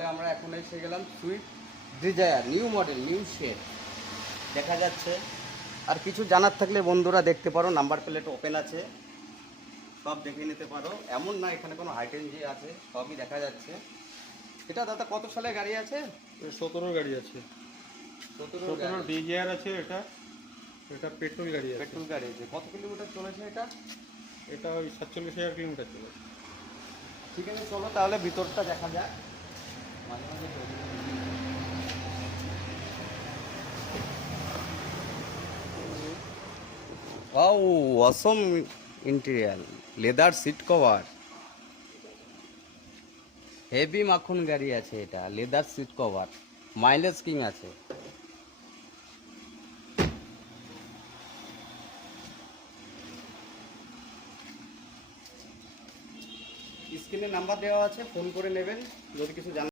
তাহলে আমরা এখন এসে গেলাম Swift Dzire, new model, new shape দেখা যাচ্ছে। আর কিছু জানার থাকলে বন্ধুরা দেখতে পারো, নাম্বার প্লেট ওপেন আছে, সব দেখে নিতে পারো। এমন না এখানে কোনো হাইটেন যে আছে, সবই দেখা যাচ্ছে। এটা দাদা কত সালে গাড়ি আছে? 17 গাড়ি আছে, 17 ডিজিআর আছে। এটা এটা পেট্রোল গাড়ি আছে। পেট্রোল গাড়ি আছে। কত কিলোমিটার চলেছে এটা? এটা ওই 47,000 কিলোমিটার চলেছে। ঠিক আছে, চলো তাহলে ভিতরটা দেখা যাক। মাঝে মাঝে wow, awesome interior, leather seat cover, heavy মাখন গাড়ি আছে এটা, leather seat cover, mileage king আছে। স্ক্রিনে নাম্বার দেওয়া আছে, ফোন করে নেবেন যদি কিছু জানা